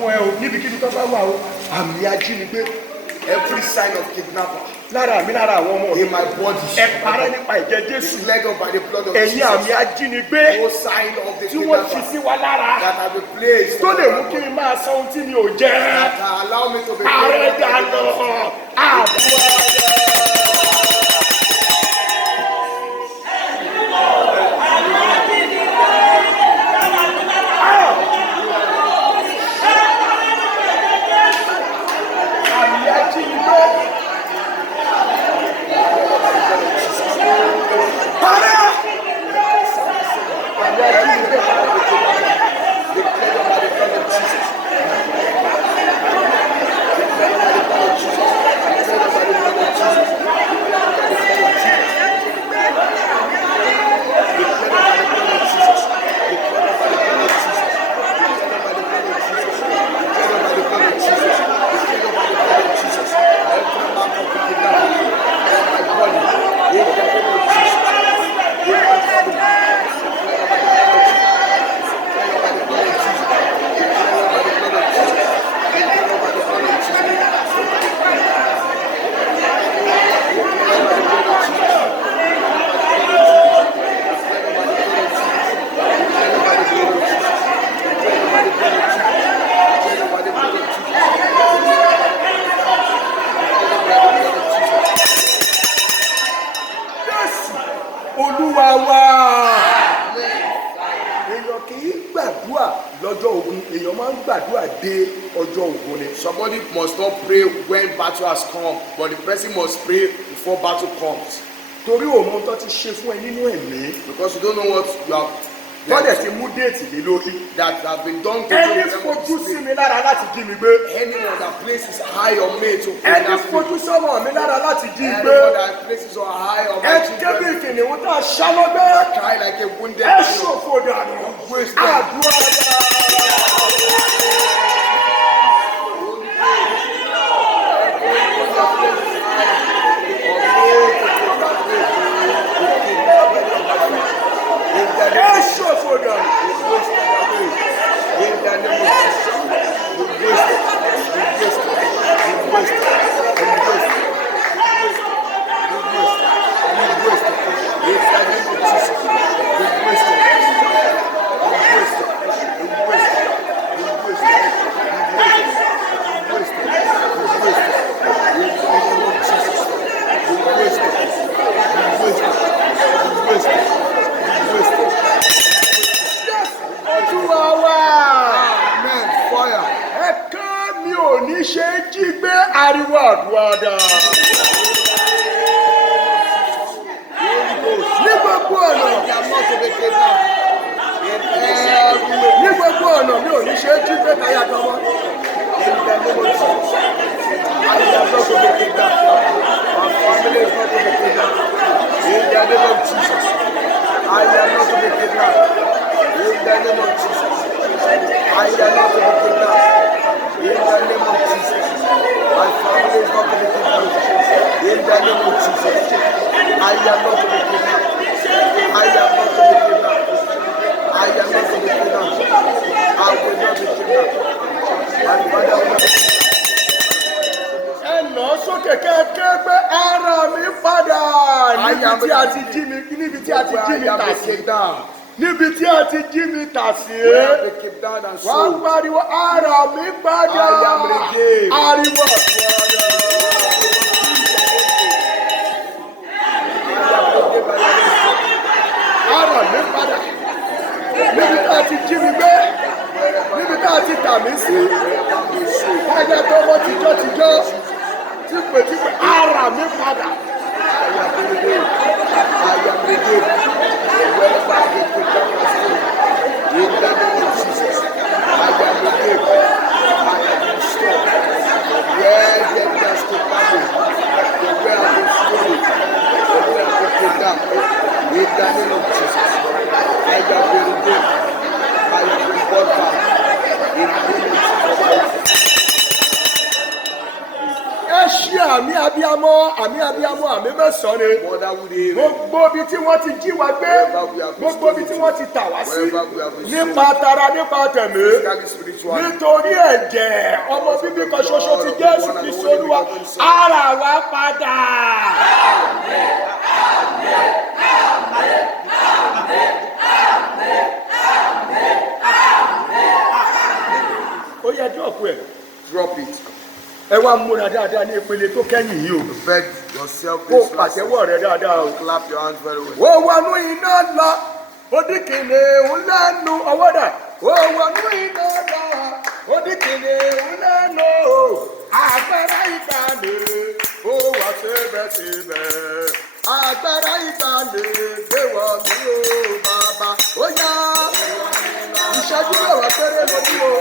mú ẹ o níbikíbi tó bá wà o àmì ajínigbé. Every sign of kidnapper lára mi lára àwọn ọmọ mi. in my body. ẹ parẹ́ nípa ẹ̀jẹ̀ Jésù. It's leg up by the blood of ẹ̀yin Jesus. àmì ajínigbé No sign of the tí wọ́n fi kidnapper sí wa lára that have been placed. tó lè mú kí n máa san ohun tí mi ò jẹ. That allow me to be parẹ́ dànù àdúrà. Olúwa wa. Èèyàn kì í gbàdúrà lọ́jọ́ ogun, èèyàn máa ń gbàdúrà dé ọjọ́ ogun ni. Somebody must not pray when battle has come, but the person must pray before battle comes. Torí òun tó ti ṣe fún ẹ nínú ẹ̀mí. Because you don't know what you have. Tọ́lẹ̀ ti mú déètì lé lórí. That have been done to Ẹni fojú sí mi lára láti jí mi gbé. anyone that places high on me to Ẹni fojú sọ́mọ mi lára láti jí gbé. anyone that places on high on my Ẹ jẹ́ bí children kìnìún tá a ṣá lọ́gbẹ́. cry like a wounded Ẹ lion. ṣòfò dànù. Waste Àdúrà yá. Ẹ ṣòfò dànù. Olúwa wa. Amen. Fire. Ẹ̀ka mi ò ní ṣe é jí gbé ariwo àdúrà dà. Ní gbogbo ọ̀nà. They are not to be kidnapped. In every way. Ní gbogbo ọ̀nà mi ò ní ṣe é jí gbé táyà tọmọ. In the name of Jesus. I am not to be kidnapped. My family is not to be kidnapped. In the name of Jesus. I am not to be kidnapped. In the name of Jesus. I am not to be kidnapped. In the name of Jesus. My family is not to be kidnapped. In the name of Jesus. I am not to be kidnapped. I am not to be kidnapped. I am not to be kidnapped. I will not be kidnapped. My father will not be kidnapped. Ẹ nà án sókè kẹ́kẹ́ pé ara mi padà níbi tí a ti jí mi níbi tí a ti jí mi tà sí. Níbi tí a ti jí mi tà sí. Wọ́n á pariwo ara mi padà. Ariwo àdúrà. Ara mi padà. Níbi tí a ti jí mi gbé. Níbi tí a ti tà mí sí. Ẹ̀jẹ̀ tó wọ́n tijọ́. Típètípè ara mi padà. Ẹ ṣí àmì abiyamọ àmì mẹ́sàn-án ni. Motherhood area. Gbogbo ibi tí wọ́n ti jí wa gbé, gbogbo ibi tí wọ́n ti tà wá sí, nípa tara nípa tẹ̀mí, nítorí ẹ̀jẹ̀ ọmọ bíbí kan ṣoṣo ti Jésù Kristi Olúwa, ara wa padà. Ó yẹ dúrọ̀pù ẹ̀. Drop it. Ẹ wá múra dáadáa ní ìpele tó kẹ́yìn yìí o. Beg yourself Kó this last pàtẹ́wọ́ rẹ dáadáa o. clap your hands very well. Ó wọnú iná lọ, ó di kìnìún lẹ́nu ọwọ́ dà. Ó wọnú iná lọ, ó di kìnìún lẹ́nu. Agbára ìgbàlè, ó wà síbẹ̀síbẹ̀. Agbára ìgbàlè gbé wọ mí o bàbá. Ó yá, ìṣẹ́jú mẹ́wàá péré lójú o.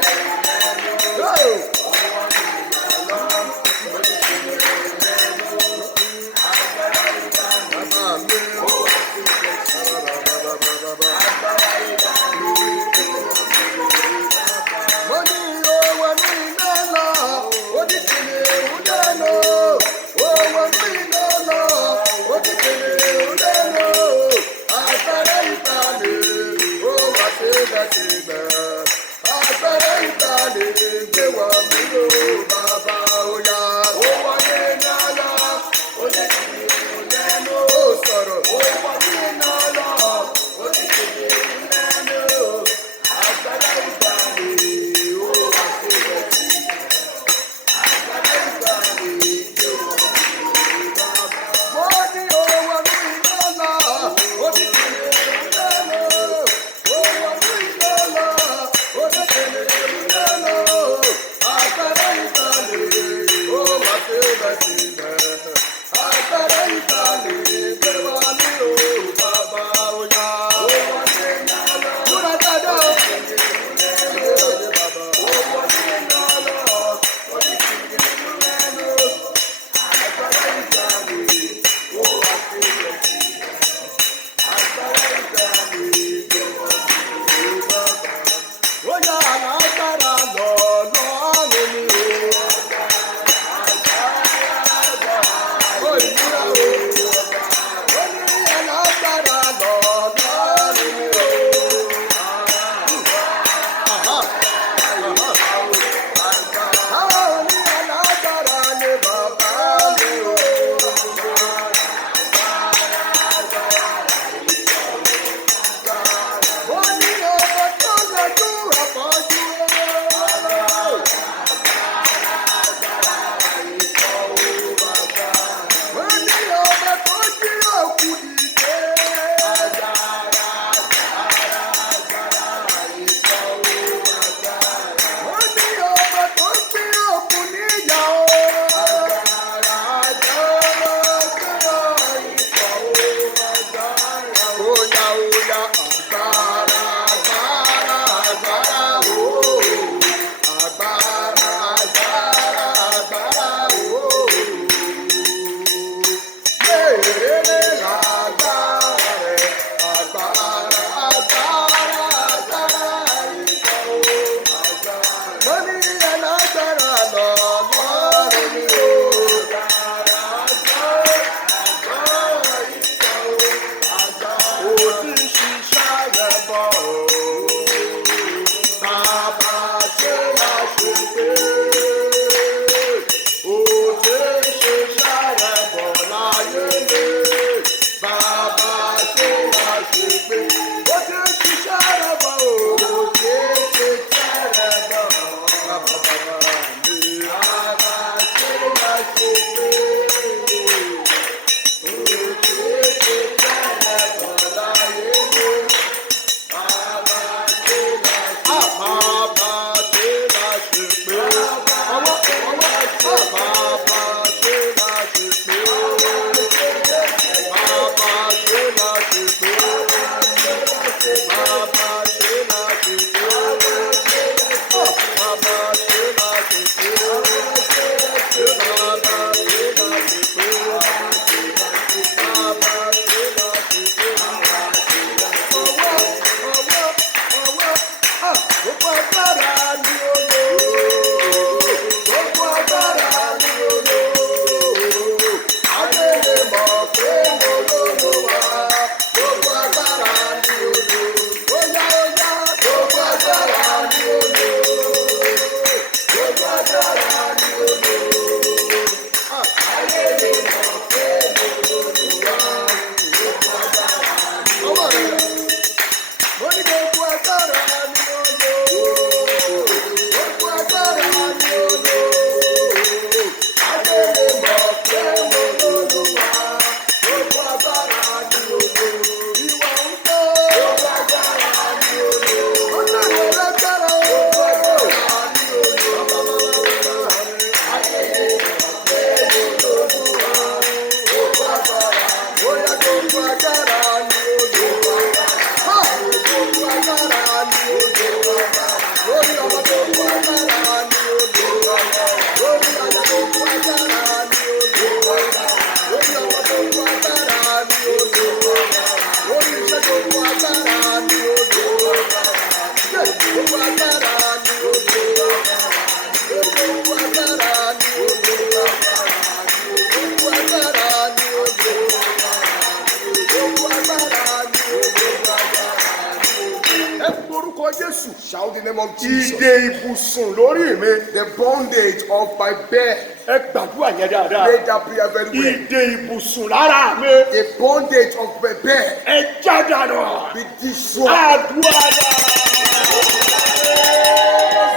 name of Jesus. ìdè ibùsùn lórí mi. The bondage of my bed. ẹ gbàdúrà yẹn dáadáa. Pray that prayer very well. ìdè ibùsùn lára mi. The bondage of my bed. ẹ já dànù. Be destroyed. àdúrà dáa.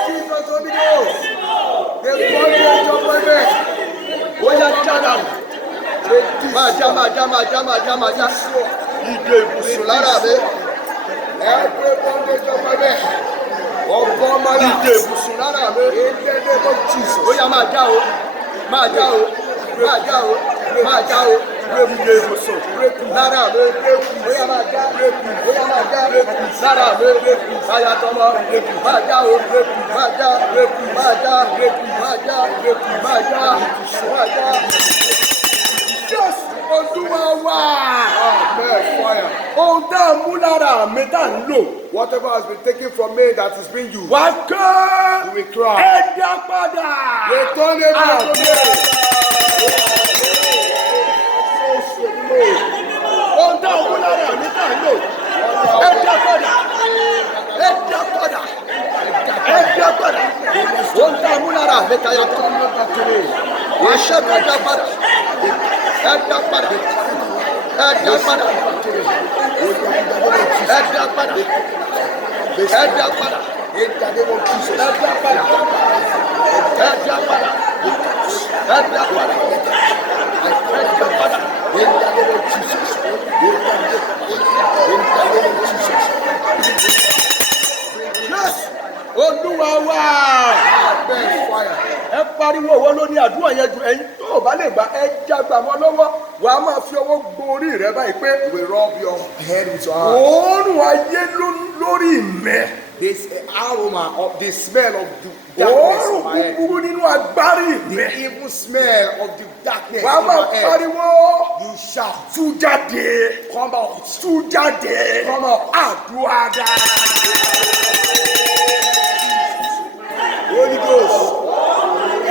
Jesus Holy Ghost. The bondage of my bed. ó yá já dànù. máa já máa já máa já máa já máa já. ìdè ibùsùn lára mi. Every bondage of my bed. Upon my life. ìdè ibùsùn lára mi. In the name of Jesus. ó yá máa já o. máa já o. máa já o. máa já o. ìdè ibùsùn lára mi. ó yá máa já. ó yá máa já. lára mi. àyà tọmọ. máa já o. máa já. máa já. máa já. máa já. máa já. Yes, Olúwa wa. Amen. Fire. Ohun tá a mú lára mi tá a ń lò. Whatever has been taken from me that is being used. Wá ká. You will cry. Ẹ dá padà. Return it back to me. Ohun tá a mú lára mi tá a ń lò. Ẹ dá padà. Ẹ dá padà. Ẹ dá padà. Ohun tá a mú lára mi tá a yà tó. Wá ṣe ká dá padà. Ẹ dá padà. Ẹ dá padà. Ẹ dá padà. Ẹ dá padà. In the name of Jesus. Ẹ dá padà. Ẹ dá padà. Ẹ dá padà. Ẹ dá padà. In the name of Jesus. In the name of Jesus. Yes! Olúwa wa! Amen. Fire. Ẹ pariwo owó ló ní àdúrà yẹn ju ẹyin tó o bá lè gbà ẹ jágbà wọn lọ́wọ́ wàá máa fi ọwọ́ gborí rẹ báyìí pé You will rub your head with your hand. òórùn ayé lórí mẹ́. This aroma of the smell of the darkness in Òórùn my head. búburú nínú agbárí The mẹ́. evil smell of the darkness Wàá in máa my head. pariwo You shout. tú jáde. Come out. Tú jáde. Come out. Àdúrà dáa. Holy Ghost.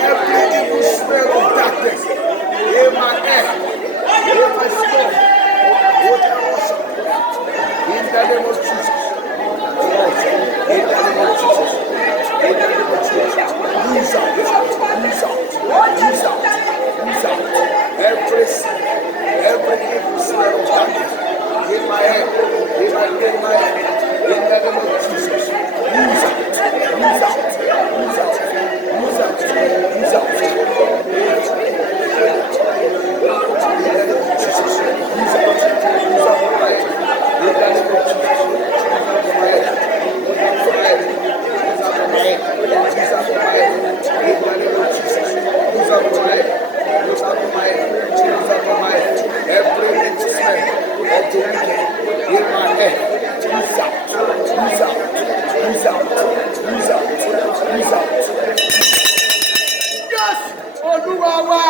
Every evil smell of darkness in my head. In my stomach. In the name of Jesus. In the name of Jesus. In the name of Jesus. Use out. Use out. Use out. Use out. Every evil smell of darkness in my head. In my head. In the name of Jesus. Use out. Use out. Use out. Use out. Use out. Yes! Olúwa wa!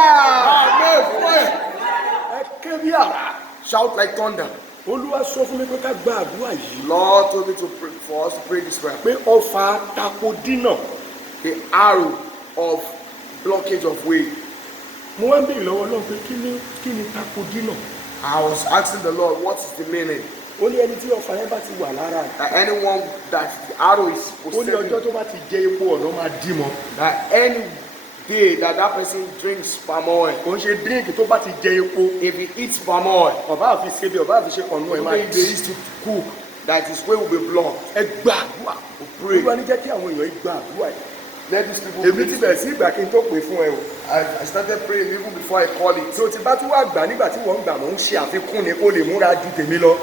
Ẹ ké bí àrá. Shout like thunder. Olúwa sọ fún mi pé ká gba àdúrà yìí. Lord told me to pray for us to pray this prayer. Pé ọfà tako dínà. The arrow of blockage of way. Mo wá ń béèrè lọ́wọ́ Ọlọ́run pé kí ni tako dínà? I was asking the Lord, what is the meaning? Ó ní ẹni tí ọfà yẹn bá ti wà lára rẹ̀. That anyone that the arrow is Ó ní ọjọ́ possessing, tó bá ti jẹ epo ọ̀nà máa dì mọ́. that any day that that person drinks palm oil, Kò ń ṣe dírínkì tó bá ti jẹ epo. if he eats palm oil, Ọba àfi ṣe bí ọba àfi ṣe ọ̀nà ẹ̀ máa when they dì. used to cook, that his way will be blocked. Ẹ gba àdúrà. Pray. Olúwa ní jẹ́ kí àwọn èèyàn gba àdúrà yìí. Let these people Èmi ti bẹ̀rẹ̀ sí ìgbà kí n tó pè fún ẹ o. I started praying even before I call it. Tí o ti bá tún wá gbà nígbà tí wọ́n ń gbà mò ń ṣe àfikún ni kó lè múra ju tèmi lọ.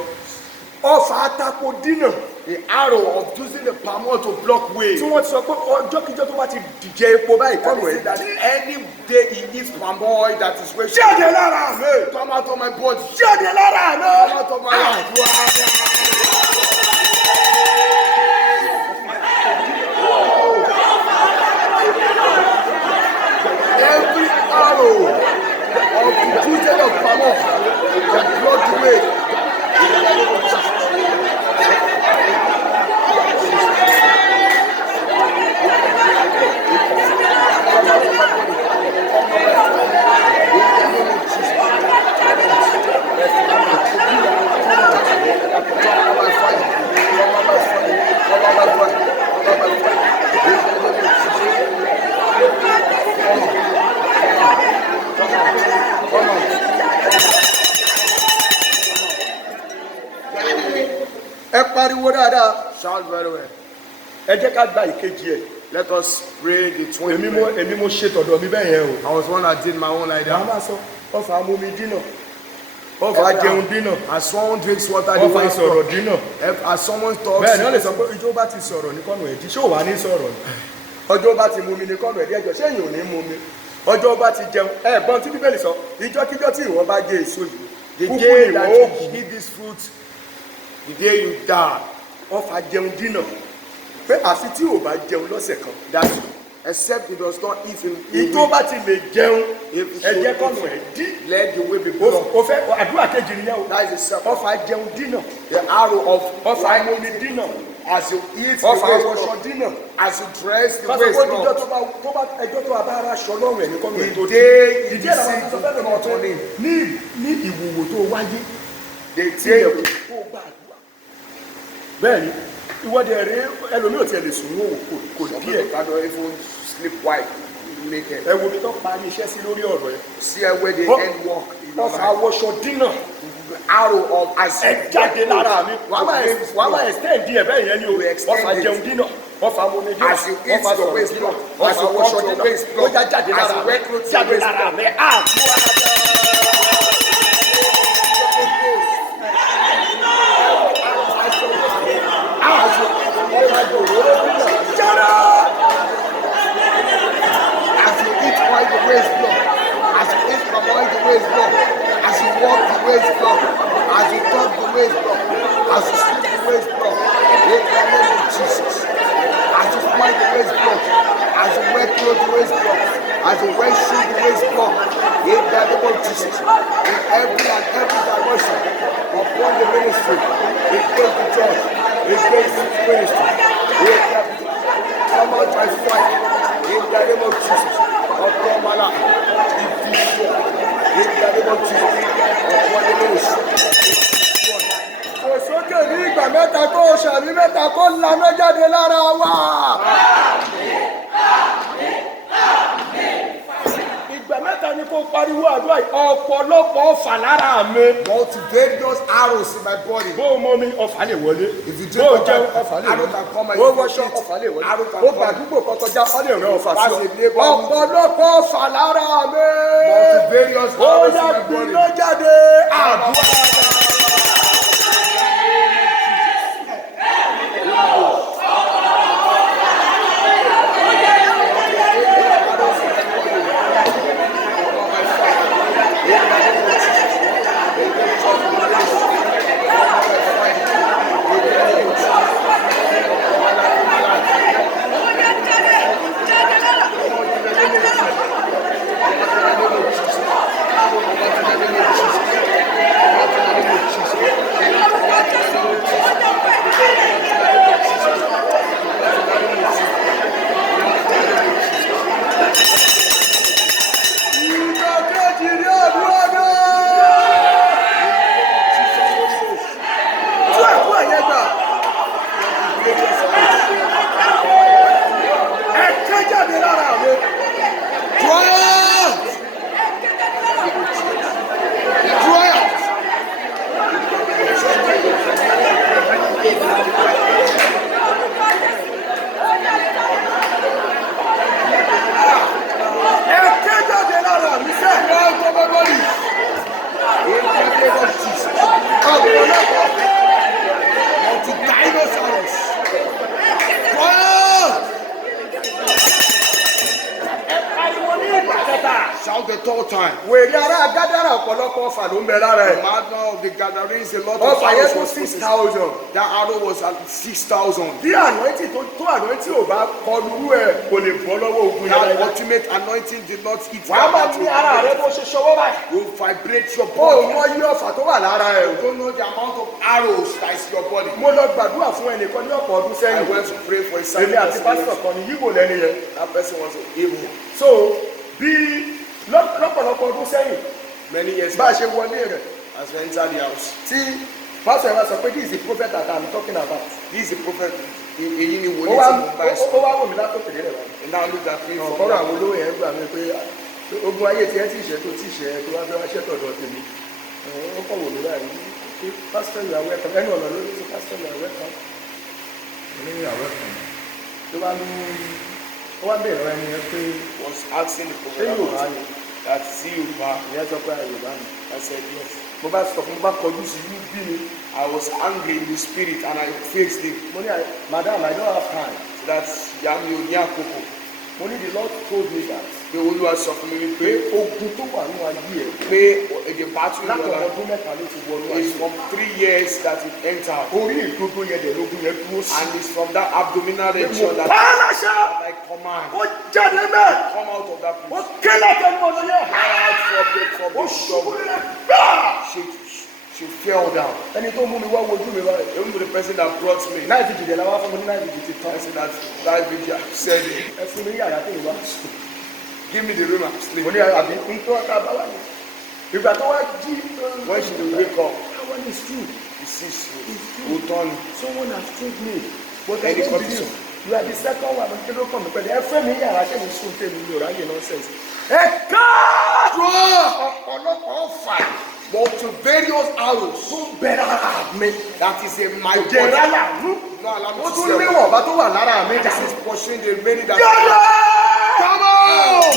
Ọfà tako dínà. The arrow of using the palm oil to block way. Tí wọ́n ti sọ pé ọjọ́ kíjọ́ tó bá ti dìjẹ epo báyìí That kọ́nù is ẹ̀ that dí. any day he eats palm oil, that is where Jáde lára mi. come out of my body. Jáde lára mi. Come out of my life. Every arrow of the using of palm oil can block the way. pariwo dáadáa. Shout very well. Ẹ jẹ́ ká gba ìkejì ẹ̀. Let us pray the 20. Èmi mo ṣe tọ̀dọ̀ mi bẹ́ẹ̀ yẹn o. I was one that did my own like Màá that. máa sọ, ọfà amómi dínà. Ọfà jẹun dínà. As someone drinks water, the Ọfà way sọ̀rọ̀ dínà. as someone talks, Bẹ́ẹ̀ ni wọ́n lè sọ pé ijó bá ti sọ̀rọ̀ ní kọ́nù ẹ̀dí. Ṣé ò wá ní sọ̀rọ̀ ni? Ọjọ́ bá ti mú mi ní kọ́nù ẹ̀dí ẹjọ́. Ṣé èyàn ò ní mú mi? Ọjọ́ bá ti jẹun. Ẹ̀gbọ́n tí Bíbélì sọ, ìjọ́kíjọ́ tí ìwọ bá jẹ èso yìí. the Kúkú day ni that ìwọ ó you kú. eat this fruit, the day you die, Ọfà jẹun dínà. Pé àfi tí ò bá jẹun lọ́sẹ̀ kan. that except he does not eat in Ìjó bá ti lè jẹun. If Ẹ jẹ́ so, kọ́nù ẹ̀ dí. let the way be blocked. O fẹ́ àdúrà kejì nìyẹn o. That is the second. Ọfà jẹun dínà. The arrow of Ọfà amómi dínà. as you eat the Ọfà waist awọṣọ block, dínà. as you dress the Kọ́sọ̀ waist kó dijọ́ block, tó bá ẹjọ́ tó bá bá ara aṣọ lọ́rùn ẹ̀ ní kọ́nù ẹ̀ tó the day ìdí you ẹ̀ làwọn deceive sọ fẹ́ẹ́ the lọ́wọ́ not pé on him, ní ìwòwò tó wáyé the tí day ẹ̀ you kó gbà àdúrà. Bẹ́ẹ̀ ni ìwọ́de rẹ̀ ẹlòmíì ò tiẹ̀ lè sùn wò kò some díẹ̀. people cannot even sleep while naked. Ẹ wo mi tó parí iṣẹ́ sí lórí ọ̀rọ̀ ẹ̀. See where they Oh, end work. Ọfà awọṣọ dínà. The arrow of as Ẹ jáde lára mi. Wàá máa extend díẹ̀ bẹ́ẹ̀ yẹn ni o. We extend Ọfà it. jẹun dínà. Ọfà amómi dínà. As you eat Ọfà the sọ̀rọ̀ waist dínà. block, Ọfà as you awọṣọ walk your dínà. waist Ó block, já jáde as lára you mi. wear clothes, Jáde waist lára block. mi. As you eat while the waist block, as you eat from while the waist block, as you walk the waist block, as you talk the waist block, as you sleep the waist block, in the name of Jesus. As you smile the waist block, as you wear clothes the waist block, as you wear shoes the waist block, in the name of Jesus. In every and every dimension upon the ministry, against the church, against the ministry, come out by fire. In the name of Jesus, upon my life, it is so. In the name of Jesus, upon the ministry, Kò sókè ní ìgbà mẹ́ta kó o ṣàmì mẹ́ta kó laná jáde lára wa. Ìgbà mẹ́ta ni kó pariwo àdúrà yìí. Ọ̀pọ̀lọpọ̀ ọfà lára mi. multivarious arrows in my body. Bó o mọ mi ọfà lè wọlé. If you Bó o drink jẹun water, ọfà lè arrow wọlé. can come and Bó o you wọṣọ eat. ọfà lè wọlé. Arrow can Bó o come. gbàdúgbò kọkọjá ọ lè rán ọfà sí Pass ọ. a neighbor. Ọ̀pọ̀lọpọ̀ ọfà lára mi. Multivarious Ó arrows yá in my body. gbiná jáde. Àdúrà. Shout the third time. Wèrè ará Gádàrà ọ̀pọ̀lọpọ̀ ọfà ló ń bẹ lára The ẹ̀. madman of the gatherings, a lot of Ọfà yẹn arrows tó was 6,000. That arrow was at 6,000. Bí ànáìtì tó ànáìtì ò bá kọlu irú ẹ̀ kò lè bọ́ lọ́wọ́ ogun That yẹn. ultimate anointing did not hit Wàá máa that ní ara rẹ bó ṣe ṣọwọ́ báyìí. You vibrate your Ó body. mọ iye ọfà tó wà lára ẹ̀. You don't know the amount of arrows that is your body. Mo lọ gbàdúrà fún ẹnìkan ní ọ̀pọ̀ ọdún I sẹ́yìn. went to pray for a Èmi àti pásítọ̀ kan ní Yíbò lẹ́nu yẹn. That person was evil. So bí lọ́pọ̀lọpọ̀ ọdún sẹ́yìn Many years bá a back, ṣe wọlé rẹ̀ as we entered the house, tí pásítọ̀ yẹn wá sọ pé this is the prophet that I'm talking about. this is the prophet. Èyí ni Ó wòlíì wá tí mo bá ẹ sọ. ó wá wò mí látòkè délẹ̀ wá. And now look at me from Ọ̀pọ̀rọ̀ àwọn down. olówó yẹn gbà mí pé ogun ayé tiẹ̀ tí ìṣẹ́ tó tí ìṣẹ́ tó wá fẹ́ wá ṣẹ́ tọ̀dọ̀ tèmi. Ó kọ̀ wò mí báyìí. Okay, pastor, you are welcome. Anyone on the pastor, you are welcome. You are welcome. The one one day when you Was asking the prophet that see you back. yes, of course, you are. I said yes. Mo bá sọ fún mo bá kọjú sí you bí mi. I was angry in the spirit and I faced him. Mo ní madam, I don't have time. That Yami Onyakoko. Mo ní the Lord told me that. Pé Olúwa sọ fún mi Pé wípé ogun tó wà nínú ayé ẹ̀. pé the battle in Láti your life ọdún mẹ́ta ló ti wọnú is ayé. from 3 years that it entered. Orí ìdodo yẹn dẹ̀ lógún yẹn dúró sí. And it's from that abdominal region Mo that pa á láṣẹ. I command. Ó jáde mẹ́. Come out of that Ó place. ké látẹnu ọ̀nà yẹn. From Ó the ṣubú door. nílẹ̀ gbáà. She fell down. Ẹni tó mú mi wá wojú mi báyìí. Even to the person that brought me. Náà ti dìde làwọn afọ́ mi ní náà ti dìde tán. I said that video said it. Ẹ fún mi ní yàrá tó ìwà sùn. Give me the room I'm Mo sleeping. ní àbí ń tó ọ̀tá bá wà ní. Ìgbà tó wá jí. When she will wake up, That one is true. he sees you. Will turn. Someone has told me. But I Any don't condition. believe. You are the second one. Kí ló kàn mí pẹ̀lú ẹ fẹ́ mi yàrá kí mi sùn tèmi mi ò ráyè nonsense. Ẹ ká ọ̀pọ̀lọpọ̀ fà. Multivarious arrows. Tó bẹ̀rẹ̀ ara mi. That is a my body. Jẹ̀rẹ̀ àlàmú. No allow me Ó to tún see. níwọ̀n bá tó wà lára mi. This is pursuing the many that. Yọ̀yọ̀! Come on!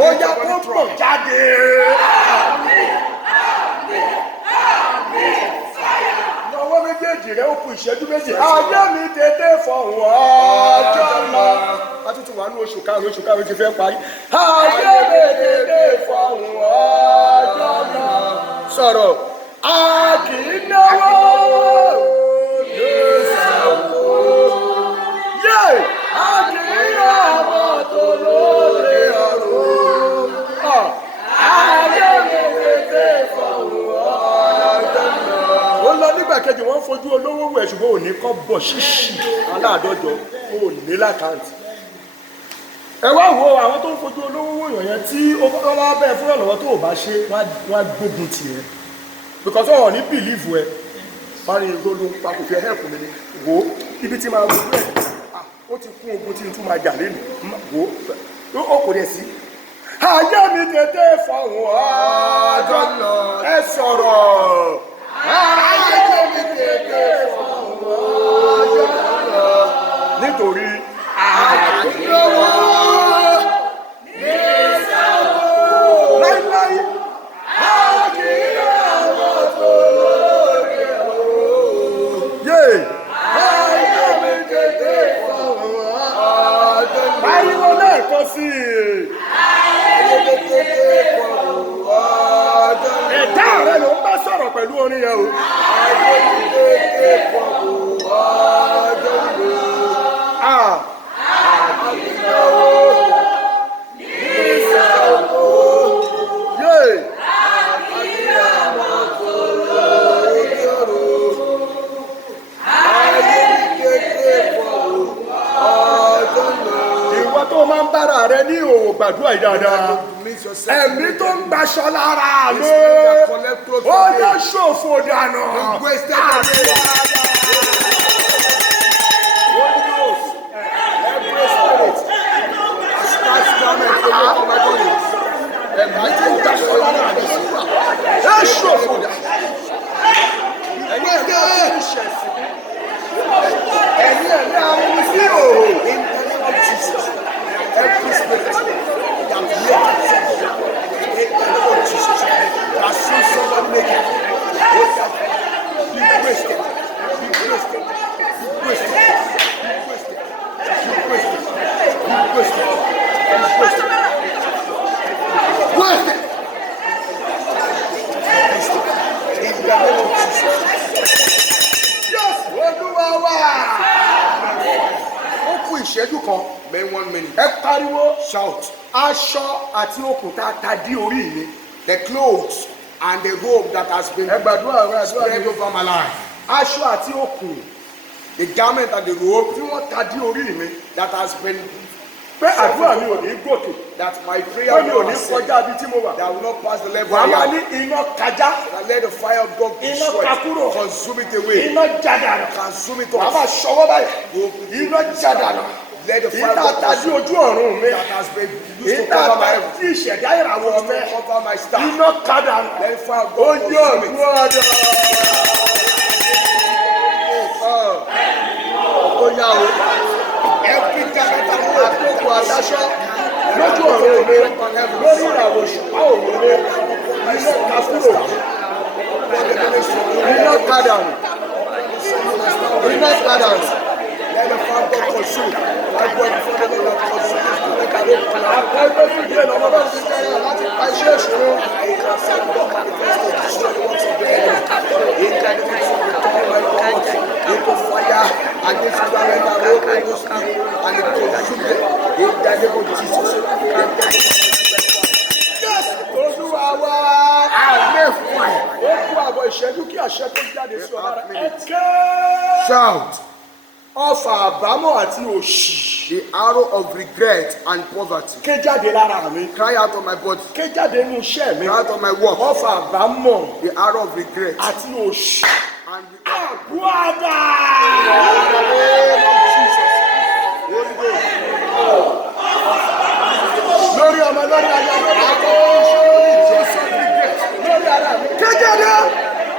Ó yá kó pọ̀ jáde. Lọ́wọ́ méjèèjì rẹ̀ ó kù ìṣẹ́jú méjì. Ayé mi tètè fọ̀hún ọjọ́ lọ. A tún ti wà ní oṣù karùn-ún ti fẹ́ parí. Ayé mi tètè fọ̀hún ọjọ́ lọ. Sọ̀rọ̀, a kì í náwó. Yé! A kì í rà mọ́tò lóde ọ̀run. Ayé mi tètè fọ̀hún ọjọ́ lọ. Ó lọ nígbà kejì wọ́n fojú olówó wẹ̀ ṣùgbọ́n òní kọ́ bọ̀ ṣíṣì aláàdọ́jọ òní lákàntì. Ẹ wá wo àwọn tó ń fojú olówó wòyàn yẹn tí ó bá bẹ́ẹ̀ fún ọ̀lọ́wọ́ tó ò bá ṣe wá gbógun tì ẹ́ because wọn ò ní bìlíìfù ẹ wọ́n ní ìgbó ló ń pa kò fi ẹ̀hẹ́ kùn mi ni wò ó ibi tí máa wò ó ó ti kún ogun tí n tún máa jà lẹ́nu wò ó kò dẹ̀ sí. Ayé mi tètè fọ̀hún ọjọ́ lọ ẹ sọ̀rọ̀. Ayé mi tètè fọ̀hún ọjọ́ lọ nítorí àdúgbò ní sáwọ́ láíláí àkìrà mọ́tò lóde ọ̀run. Yé! Ayé mi tètè fọ̀hún ọjọ́ lọ. Pariwo lẹ́ẹ̀kan sí i. Ayé mi tètè fọ̀hún ọjọ́ lọ. Ẹ̀dá rẹ ló ń bá sọ̀rọ̀ pẹ̀lú orin yẹn o. Ayé mi tètè fọ̀hún ọjọ́ lọ. Ìwọ tó máa ń bára rẹ ní ìhòòhò gbàdúrà yìí dáadáa. Ẹ̀mí tó ń gbaṣọ lára mi. Ó yẹ ṣòfò dànù. fún ìṣẹ́jú kan. Then 1 minute. Ẹ pariwo. Shout. Aṣọ àti okùn tá a ta dí orí mi. The clothes and the robe that has been Ẹ gbàdúrà spread over my life. Aṣọ àti okùn The garment and the robe tí wọ́n ta dí orí mi. that has been Pé àdúrà mi ò ní gòkè. that my prayer Pé mi ò will ní not ascend, kọjá bí tí mo wà. that will not pass the level Wàá I máa am. ní iná kájá. That let the fire of God Iná destroy ká it. kúrò. Consume it away. Iná jádànù. Consume it Wàá off. máa ṣọwọ́ báyìí. Iná jádànù. Let the fire of Iná God ta dí ojú ọ̀run mi. that has been used to Iná cover my ta heaven, dí ìṣẹ̀dá ìràwọ̀ mi. to cover my star. Iná kádànù. Let the fire of God Ojú consume it. ọ̀dún ọ̀dọ̀. Ó yá o. Every garment and robe Àkókò àdáṣọ lójú ọ̀run mi. Lórí ìràwọ̀ ṣùpá òun mi. Iná ká kúrò. Iná kádànù. Iná kádànù. let the fire of God consume it. I go and follow the Lord consume this to make a rope cloud. Àpẹẹrẹ fìdí ẹ̀ lọ́wọ́ bá ti jẹ́ ẹ̀yà láti pa iṣẹ́ ìṣòro. I can send God manifest to destroy the works of the enemy. In the name of Jesus, return my God into fire and this garment and rope and those people and it consume them. In the name of Jesus. Yes, Olúwa wa. Amen. Fire. Ó kú àbọ̀ ìṣẹ́jú kí àṣẹ tó jáde sí ọ lára. Ẹ̀kẹ́. Shout. Ọfà àbámọ̀ àti òṣì. The arrow of regret and poverty. Ké jáde lára mi. Cry out on my body. Ké jáde nínú iṣẹ́ mi. Cry out on my work. Ọfà àbámọ̀ The arrow of regret àti òṣì. and regret. Buada. In the name of Jesus. Holy Ghost. Lórí ọmọ lórí ayé lórí ọmọ. Lórí ara mi. Ké jáde.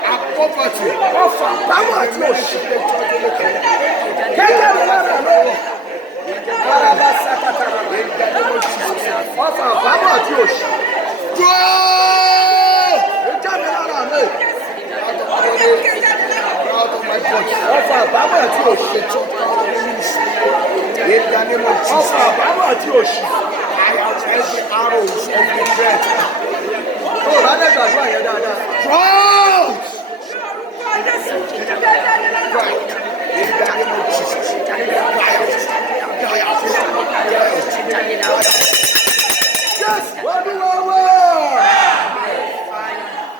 And poverty. Ọfà àbámọ̀ àti òṣì. Ké jáde lára mi. Ara bá sákàtà rẹ̀. Ọfà àbámọ̀ àti òṣì. Ké jáde lára mi. Out of my body. Ọfà àbámọ̀ àti òṣì. In the name of Jesus. Ọfà àbámọ̀ àti òṣì. I have every arrows of regret. Ó bá dẹ̀ gbàdúrà yẹn dáadáa. Cross! In the name of Jesus. Yes, wọ́n ní wọ́n wá.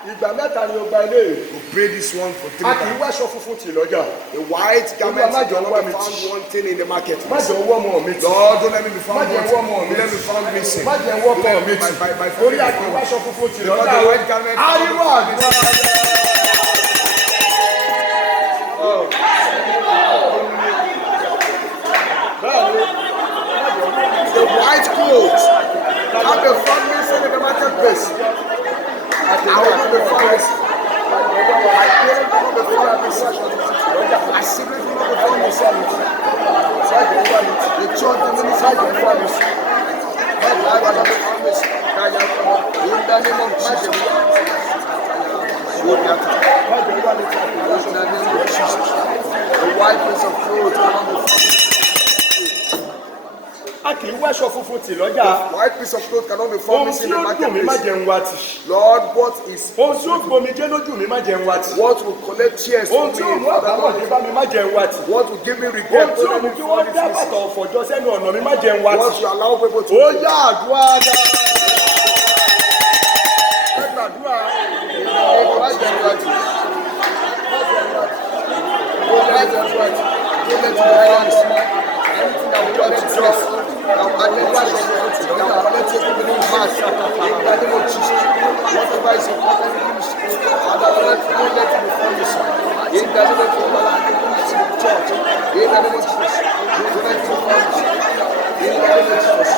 Ìgbà mẹ́ta ni o gba ilé yìí. We pray this one for 3 A kì í times. wáṣọ funfun tì lọ́jà. The white garment Olúwa, má jẹ́ cannot ọwọ́ be mi found tì. wanting in the market. Má jẹ́ owó ọmọ mi tì. Lord, don't let me be Má found jẹ́ owó ọmọ wanting. mi Don't let me tì. be found missing. Má jẹ́ owó ọkọ mi tì. My Orí a kì í family. wáṣọ funfun tì Because lọ́jà. the white garment Ariwo àdúrà. the white clothes have been found missing in the marketplace. I will not be found missing. My parents will not be found missing. My siblings will not be found missing. The church, the ministry will not be found missing. My life will not be found missing. In the name of Jesus. In the name of Jesus. The white piece of clothes cannot be found missing. A kì í wáṣọ funfun tì lọ́jà. White piece of cloth cannot be found Ohun missing tí in the ó dùn mí má marketplace. jẹ́ ń wá tì. Lord, what is Ohun tí ó gbomi jẹ́ lójú mi má jẹ́ ń wá tì. what will collect tears Ohun from tí ó me? mú àbámọ̀ dé bá mi má jẹ́ ń wá tì. What will give me regret? Ohun tí ó mú kí wọ́n dá bàtà ọ̀fọ̀jọ́ sẹ́nu ọ̀nà mi má jẹ́ ń wá What tì. you allow people to Ó yá àdúrà dáa. Ẹ gbàdúrà. Má jẹ́ right. Má jẹ́ right. Don't let me be honest. Anything that will collect tears, that will collect tears, that will collect tears from the heart. In the name of Jesus. Whatever is important in ministry, Father, don't let me be found missing. In the name of Jesus, church. In the name of Jesus. Don't let me be found missing. In the name of Jesus.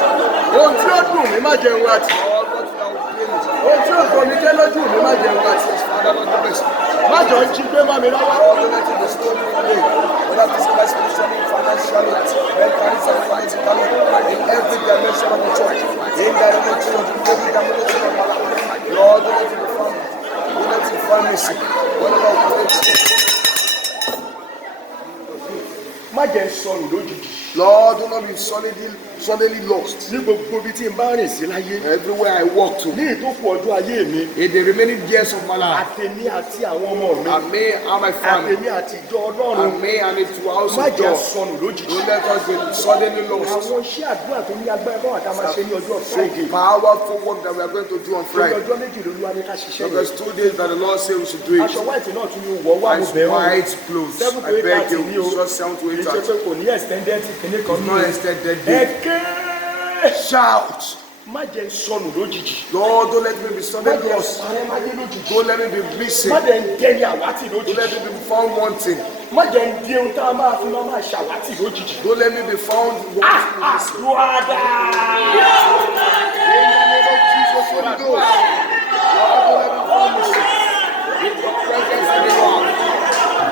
Ohun tí ó dùn mí má jẹ́ ń wá tì. Lord, what you have given me. Ohun tí ó gbomi jẹ́ lójú mi má jẹ́ ń wá tì. Father, Lord, the best. Má jọ ń jí gbé mọ́ mi lọ́wọ́. Lord, don't let it be stolen away. Whether physically, spiritually, financially, mentally, psychologically, in every dimension of the church. In the name of Jesus, in every dimension of my life. Lord, don't let it be found. Don't let it be found missing. Whatever we create. Má jẹ́ ń sọnù lójijì. Lord, do not be suddenly lost. Ní gbogbo ibi tí n bá rìn sí láyé. Everywhere I walk to. Ní ìtókù ọjọ́ ayé mi. In the remaining years of my life. Àtèmi àti àwọn ọmọ mi. And me and my family. Àtèmi àti ìjọ Ọlọ́run. And me and the house Má of jẹ́ God. sọnù lójijì. Don't let us be suddenly lost. Àwọn iṣẹ́ àdúrà tó ní agbára báwa ká máa ṣe ní ọjọ́ Friday. Powerful work that we are going to do on Friday. Ọjọ́ méjì lolúwa ní ká ṣiṣẹ́ yẹn. Because 2 days that the Lord said we should do it. Aṣọ white náà tún ní wọ̀ wá mo bẹ̀ ọ́. White clothes. 7 to I 8 beg you. ní o. Just 7 to 8 Kì í ṣe pé kò ní extended kìíní kan ní o. Not extended day. Ẹ̀kẹ́. Shout. Má jẹ́ sọnù lójijì. Lord, don't let me be Má suddenly jẹ́ lost. sáré má jẹ́ lójijì. Don't let me be missing. Má jẹ́ ń dẹ́ni àwátì Don't let lójijì. me be found wanting. Má jẹ́ ń di ohun tá a máa fi máa ṣàwátì lójijì. Don't let me be found wanting. Àdúrádá. In the name of Jesus, Holy Ghost. Lord, don't let me found missing. In your presence in the Lord.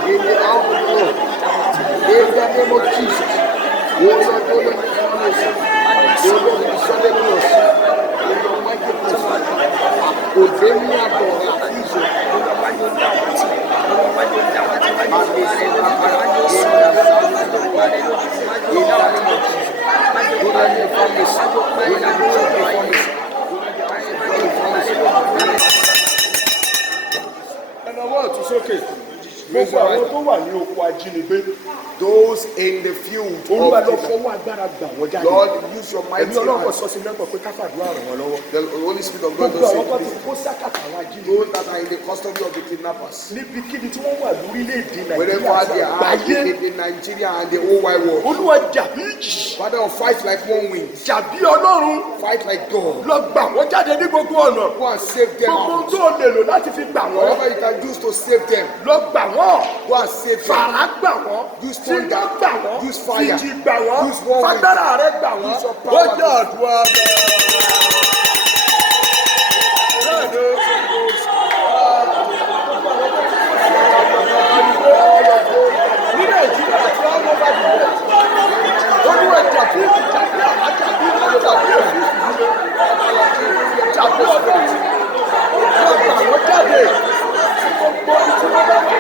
In the house of the Lord. In the name of Jesus. Oh Lord, don't let me found missing. Don't let me be suddenly lost. In your mighty presence. Obey me, Lord. Please, in the mighty Ẹnàwọ́ ọ̀tún sókè. Gbogbo àwọn tó wà ní oko ajínigbé. Those in the field Olúwa lọ of fọwọ́ agbára gbà wọ́n jáde. Lord, use your mighty Ẹ̀mí Ọlọ́run hands. sọ sí lẹ́kọ̀ọ́ pé ká fàdúrà ràn wọ́n lọ́wọ́. The Holy Spirit of God Gbogbo does àwọn tó say, ti kó sákàtà àwọn ajínigbé. those that are in the custody of the kidnappers, Níbikíbi tí wọ́n wà lórílẹ̀‐èdè wherever Nàìjíríà they àti are àgbáyé. in Nigeria and the whole wide world, Olúwa jàbí ìjì. Father, fight like one wing, Jàbí Ọlọ́run. fight like God. Lọ gbà wọ́n jáde ní gbogbo ọ̀nà. Go and save them Gbogbo out. tó lè lò láti fi gbà wọ́n. Whatever you can use to save them, Lọ gbà wọ́n. go and save them. Fàrà gbà wọ́n. Use Tìǹbà thunder. gbà wọ́n. Use fire. Tìjì gbà wọ́n. Use war wind. Fagbára rẹ̀ gbà wọ́n. Use your Ó power. jẹ́ àdúrà bẹ́ẹ̀. Ní Nàìjíríà àti all over the world. Olúwa jàbí ìjì jàbí àlá jàbí ìlú jàbí èmi. Jàbí ọ̀dọ̀. Lọ gbà wọ́n jáde. Gbogbo ìtú wọn bá wà.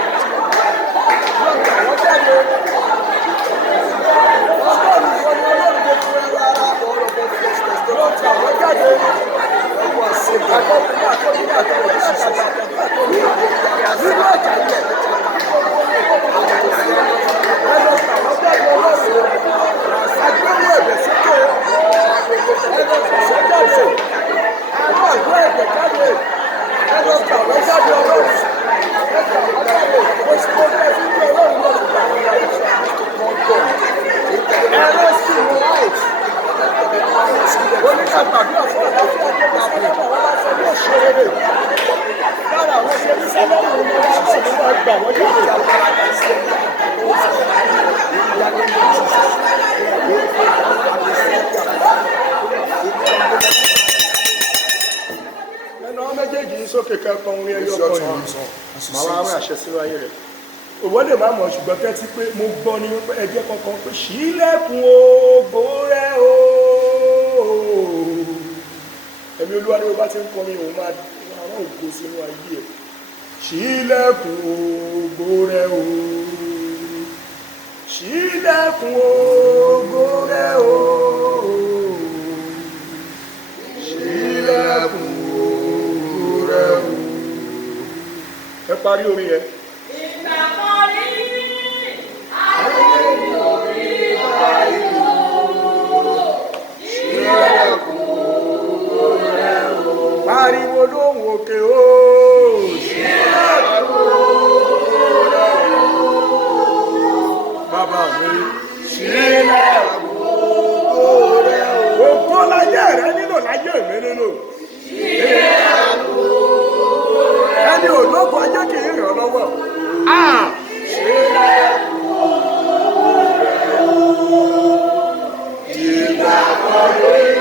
Lọ gbà wọ́n jáde. Ọlọ́run ìwọ ni Ọlọ́run gbogbo ẹ̀rọ ara àbọ̀rọ̀ bọ̀ fi ẹ̀sìn ẹ̀sìn lọ gbà wọ́n jáde. Olúwa ṣe bẹ́ẹ̀. Àkọ́kọ́ àkọ́kọ́ àkọ́kọ́ ìṣẹ̀ṣẹ̀ àkọ́kọ́ nínú ọjà ilẹ̀. Ẹ̀rọ gbà wọ́n jáde Ọlọ́run. Agbẹ́wò ẹ̀bẹ̀ sókè. Ẹ̀rọ gbà wọ́n jáde. Àwọn àgbẹ̀ ẹ̀bẹ̀ jáde. Ẹ̀rọ gbà wọ́n jáde Ọlọ́run. Ẹ̀rọ gbà wọ́n jáde. Oṣù tó fẹ́ fún mi Ọlọ́run lọ́dún gbà wọ́n jáde. Ẹ̀rọ sì wọ́n láì. Oníkàgbàdúrà fún àlàáfíà tó bá fún ẹ̀kọ́ wọn láti ọjọ́ ìṣeré. Lára àwọn ṣe ní sẹ́lẹ̀mù ní ọjọ́ ìṣeré gbà wọ́n jáde. Ẹnu ọmọ méjèèjì yìí sókè kẹ́kọ̀ọ́ orin ẹyọ kan yìí. Màá wá rán àṣẹ sínú ayé rẹ̀. Òwò lè má mọ̀ ṣùgbọ́n tẹ́tí pé mo gbọ́ ní ẹjẹ́ kankan pé ṣílẹ̀kùn ògo rẹ̀ o. Ẹ̀mí Olúwa ni o bá ti ń kọrin òun máa rán ògo sínú ayé ẹ̀. Ṣílẹ̀kùn ògo rẹ̀ o. Ṣílẹ̀kùn ògo rẹ̀ o. Ṣílẹ̀kùn ògo rẹ̀ o. Ẹ parí orin yẹn. Pariwo lóhùn òkè o. Bàbá mi. Ògo láyé rẹ nílò láyé mi nílò. Ẹni ológo ayé kì í ràn lọ́wọ́. Ìgbà kan lórí.